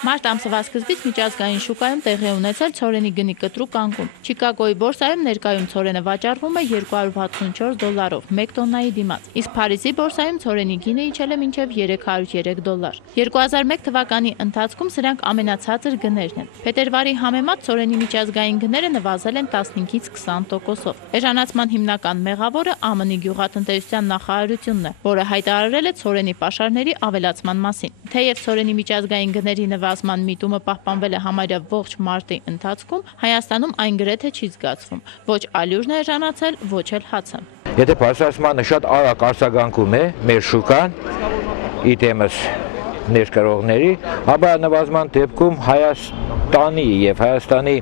Մարտ ամսվա սկզբից միջազգային շուկայում տեղի ունեցել ցորենի գնի կտրուկ անկում։ Չիկագոյի բորսայում ներկայում ցորենը վաճառվում է $264 1 տոննայի դիմաց, իսկ Փարիզի բորսայում ցորենի գինը իջել է մինչև $303։ 2001 թվականի ընթացքում սրանք ամենացածր գներն են։ Փետրվարի համեմատ ցորենի միջազգային գները նվազել են 15-ից 20%-ով։ Էժանացման հիմնական մեղավորը ԱՄՆ-ի գյուղատնտեսության նախարարությունն է, որը հայտարարել է ցորենի պաշարների ավելացման մասին։ Թեև ցորենի միջազգային գների նվազման միտումը պահպանվել է համարյա ողջ մարտի ընթացքում, Հայաստանում այն գրեթե չի զգացվում։ Ոչ ալյուրն է էժանացել, ոչ էլ հացը։ Եթե բարձրացմանը շատ արագ արձագանքում է մեր շուկան, իտեմս ներկրողների, ապա նվազման դեպքում Հայաստանի եւ Հայաստանի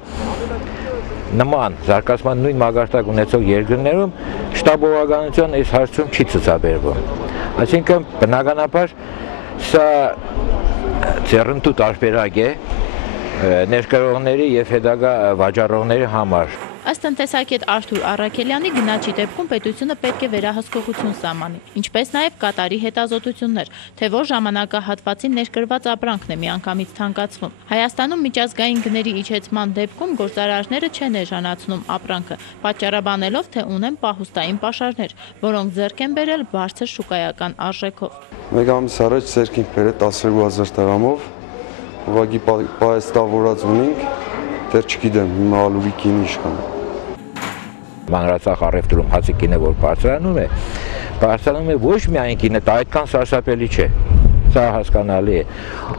նման զարգացման նույն մագարտակ ունեցող երկրներում շտաբողականության այս հարցում չի ցուցաբերվում։ Այսինքն բնականաբար սա ձեռնտու տարբերակ է ներկրողների եւ հետագա վաճառողների համար։ Ըստ տնտեսագետ Արթուր Առաքելյանի, գնաճի դեպքում պետությունը պետք է վերահսկողություն սահմանի, ինչպես նաև կատարի հետազոտություններ, թե որ ժամանակահատվածին ներկրված ապրանքն է միանգամից թանկացվում։ Հայաստանում միջազգային գների իջեցման դեպքում գործարարները չեն էժանացնում ապրանքը, պատճառաբանելով, թե ունեն պահուստային պաշարներ, որոնք ձեռք են բերել բարձր շուկայական արժեքով։ Մեկ ամիս առաջ ձեռք ենք բերել 12000 դրամով, ուղղակի պահեստավորած ունենք, դեռ չգիտեմ հիմա ալուրի գինի իշխան։ Մանրածախ առևտրում հացի գինը որ բարձրանում է ոչ միայն գինը, դա այդքան սարսափելի չէ, սա հասկանալի է։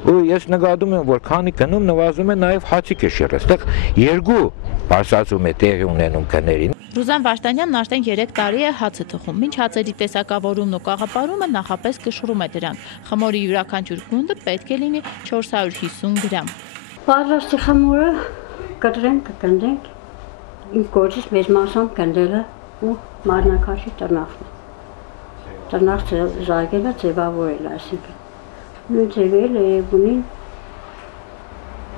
Ու ես նկատում եմ, որ քանի գնում նվազում է նաև հացի կշիռը, այստեղ երկու բարձրացում է տեղի ունենում գներին։ Ռուզան Վարդանյանն արդեն 3 տարի է հացը թխում, մինչ հացերի տեսակավորումն ու կաղապարումը նախապես կշռում է դրան։ Խմորի յուրաքանչյուր գունդը պետք է լինի 450 գրամ։ Պատրաստի խմորը կկնդենք, իմ գործից մեծ մասամբ կնդելը ու մարմնակաշի տնախն։ Տնախ զարգելը ձևավորել, այսինքն։ Նույն ձևել երևունին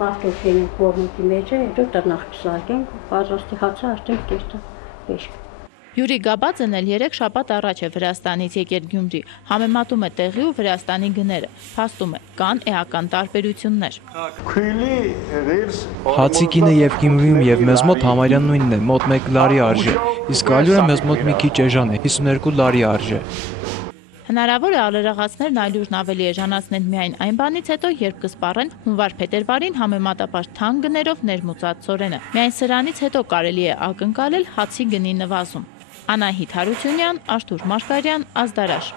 պաստոքեն կողմուտի մեջ է, հետո տնախ զարգենք ու պատրաստի հացը արդեն կերտը պեշք։ Յուրի Գաբաձեն էլ 3 շաբաթ առաջ է Վրաստանից եկել Գյումրի, համեմատում է տեղի ու Վրաստանի գները, փաստում է, կան էական տարբերություններ։ Հացի գինը եւ Գյումրիում եւ մեզ մոտ համարյա նույնն է, մոտ 1 լարի արժե, իսկ ալյուրը մեզ մոտ մի քիչ էժան է, 52 լարի արժե։ Հնարավոր է ալերեղացներն ալյուրն ավելի էժանացնեն միայն այն բանից հետո, երբ կսպառեն հունվար-փետրվարին համեմատաբար թանկ գներով ներմուծած ցորենը։ Միայն սրանից հետո կարելի է ակնկալել հացի գնի նվազում։ Անահիտ Հարությունյան, Արթուր Մարգարյան, Ազդարաշ։